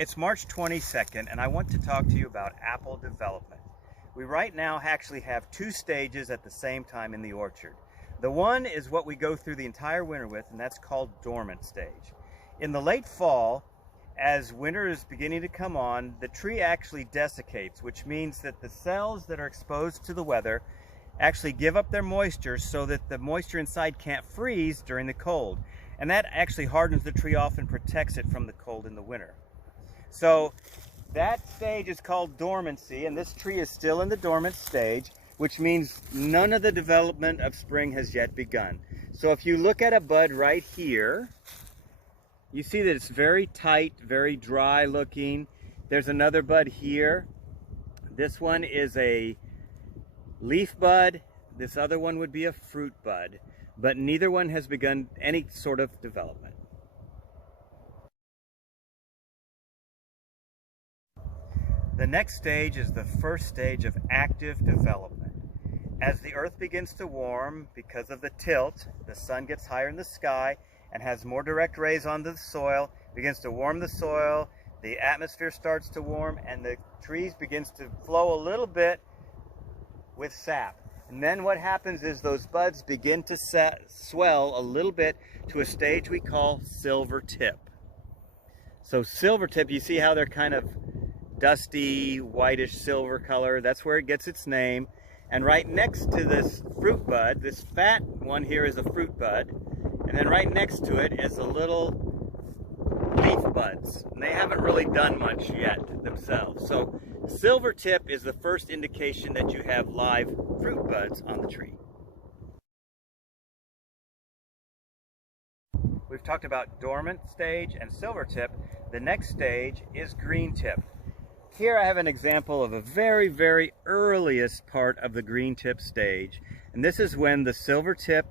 It's March 22nd, and I want to talk to you about apple development. We right now actually have two stages at the same time in the orchard. The one is what we go through the entire winter with, and that's called dormant stage. In the late fall, as winter is beginning to come on, the tree actually desiccates, which means that the cells that are exposed to the weather actually give up their moisture so that the moisture inside can't freeze during the cold. And that actually hardens the tree off and protects it from the cold in the winter. So that stage is called dormancy, and this tree is still in the dormant stage, which means none of the development of spring has yet begun. So if you look at a bud right here, you see that it's very tight, very dry looking. There's another bud here. This one is a leaf bud. This other one would be a fruit bud, but neither one has begun any sort of development. The next stage is the first stage of active development. As the earth begins to warm because of the tilt, the sun gets higher in the sky and has more direct rays on the soil, begins to warm the soil, the atmosphere starts to warm, and the trees begins to flow a little bit with sap. And then what happens is those buds begin to swell a little bit to a stage we call silver tip. So silver tip, you see how they're kind of dusty, whitish silver color. That's where it gets its name. And right next to this fruit bud, this fat one here is a fruit bud. And then right next to it is a little leaf buds. And they haven't really done much yet themselves. So silver tip is the first indication that you have live fruit buds on the tree. We've talked about dormant stage and silver tip. The next stage is green tip. Here I have an example of a very, very earliest part of the green tip stage. And this is when the silver tip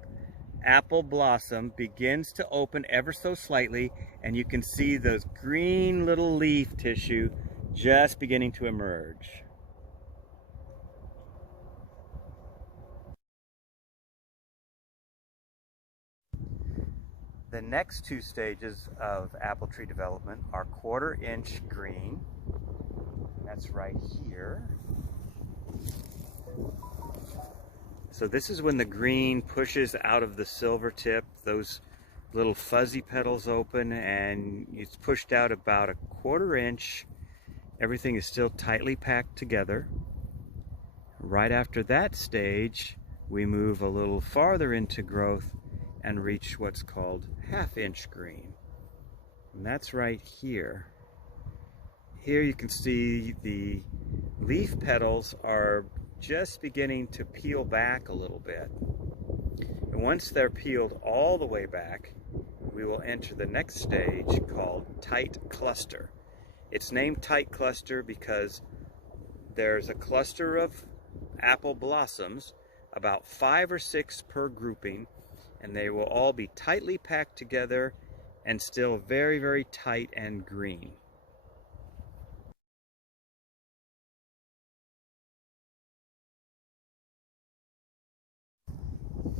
apple blossom begins to open ever so slightly, and you can see those green little leaf tissue just beginning to emerge. The next two stages of apple tree development are 1/4 inch green. That's right here. So this is when the green pushes out of the silver tip. Those little fuzzy petals open and it's pushed out about 1/4 inch. Everything is still tightly packed together. Right after that stage, we move a little farther into growth and reach what's called 1/2 inch green. And that's right here. Here you can see the leaf petals are just beginning to peel back a little bit. And once they're peeled all the way back, we will enter the next stage called tight cluster. It's named tight cluster because there's a cluster of apple blossoms, about 5 or 6 per grouping, and they will all be tightly packed together and still very, very tight and green.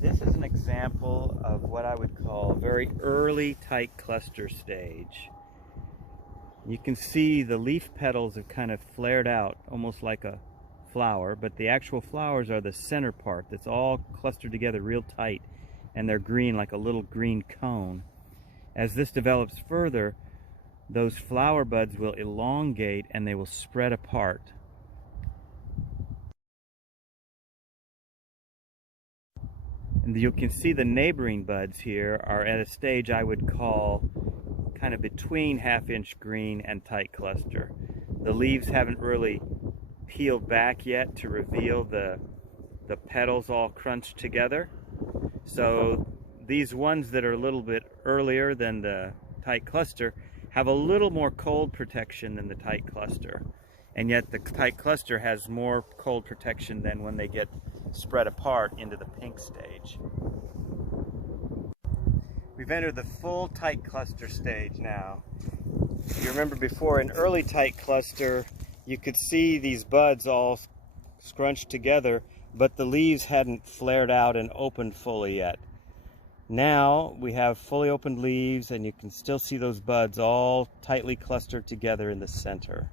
This is an example of what I would call a very early tight cluster stage. You can see the leaf petals have kind of flared out almost like a flower, but the actual flowers are the center part that's all clustered together real tight, and they're green like a little green cone. As this develops further, those flower buds will elongate and they will spread apart. And you can see the neighboring buds here are at a stage I would call kind of between 1/2 inch green and tight cluster. The leaves haven't really peeled back yet to reveal the petals all crunched together. So these ones that are a little bit earlier than the tight cluster have a little more cold protection than the tight cluster. And yet the tight cluster has more cold protection than when they get spread apart into the pink stage. We've entered the full tight cluster stage now. You remember before, in early tight cluster, you could see these buds all scrunched together, but the leaves hadn't flared out and opened fully yet. Now we have fully opened leaves, and you can still see those buds all tightly clustered together in the center.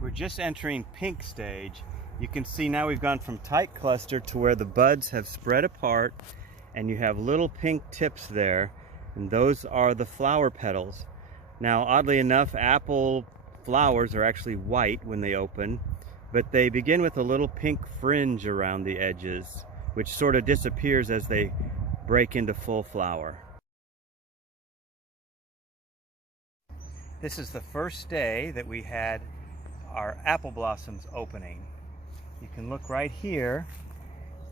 We're just entering pink stage. You can see now we've gone from tight cluster to where the buds have spread apart, and you have little pink tips there, and those are the flower petals. Now, oddly enough, apple flowers are actually white when they open, but they begin with a little pink fringe around the edges, which sort of disappears as they break into full flower. This is the first day that we had our apple blossoms opening. You can look right here,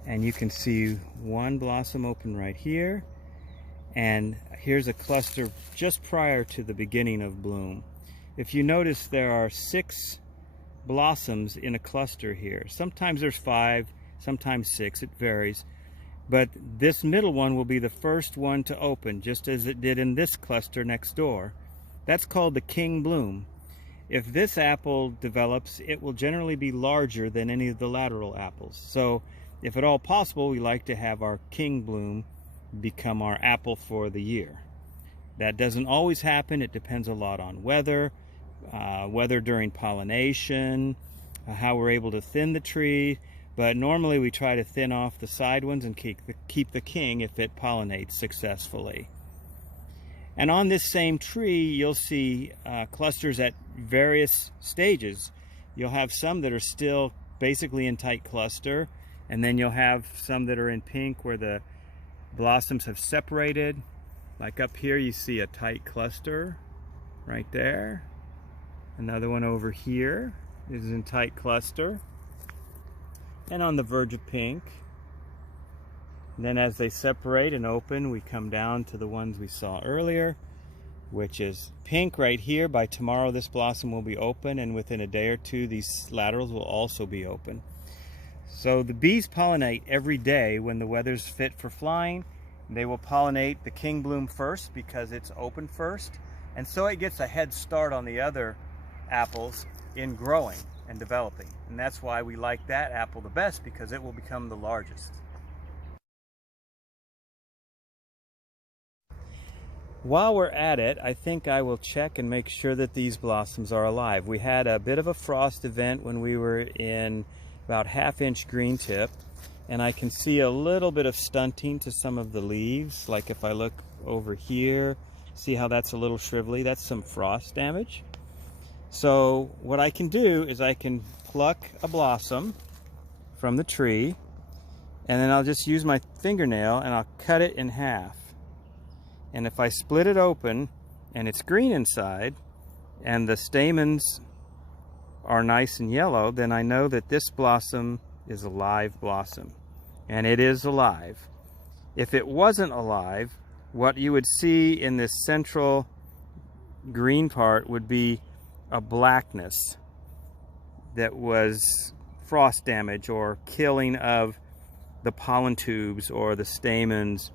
and you can see one blossom open right here, and here's a cluster just prior to the beginning of bloom. If you notice, there are 6 blossoms in a cluster here. Sometimes there's 5, sometimes 6, it varies. But this middle one will be the first one to open, just as it did in this cluster next door. That's called the king bloom. If this apple develops, it will generally be larger than any of the lateral apples. So if at all possible, we like to have our king bloom become our apple for the year. That doesn't always happen. It depends a lot on weather, weather during pollination, how we're able to thin the tree. But normally we try to thin off the side ones and keep the king if it pollinates successfully. And on this same tree, you'll see clusters at various stages. You'll have some that are still basically in tight cluster, and then you'll have some that are in pink where the blossoms have separated. Like up here, you see a tight cluster right there. Another one over here is in tight cluster and on the verge of pink. And then as they separate and open, we come down to the ones we saw earlier, which is pink right here. By tomorrow, this blossom will be open, and within a day or two, these laterals will also be open. So the bees pollinate every day when the weather's fit for flying. They will pollinate the king bloom first because it's open first, and so it gets a head start on the other apples in growing and developing. And that's why we like that apple the best, because it will become the largest. While we're at it, I think I will check and make sure that these blossoms are alive. We had a bit of a frost event when we were in about 1/2 inch green tip, and I can see a little bit of stunting to some of the leaves. Like if I look over here, see how that's a little shrivelly? That's some frost damage. So what I can do is I can pluck a blossom from the tree, and then I'll just use my fingernail and I'll cut it in half. And if I split it open and it's green inside and the stamens are nice and yellow, then I know that this blossom is a live blossom. And it is alive. If it wasn't alive, what you would see in this central green part would be a blackness that was frost damage or killing of the pollen tubes or the stamens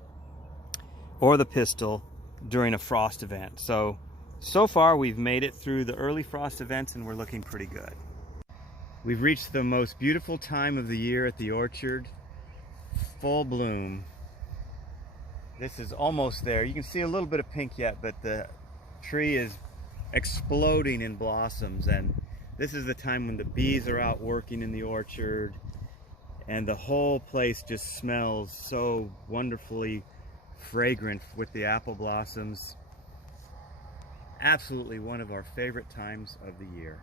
or the pistil during a frost event. So far we've made it through the early frost events and we're looking pretty good. We've reached the most beautiful time of the year at the orchard. Full bloom. This is almost there. You can see a little bit of pink yet, but the tree is exploding in blossoms, and this is the time when the bees are out working in the orchard and the whole place just smells so wonderfully fragrant with the apple blossoms. Absolutely one of our favorite times of the year.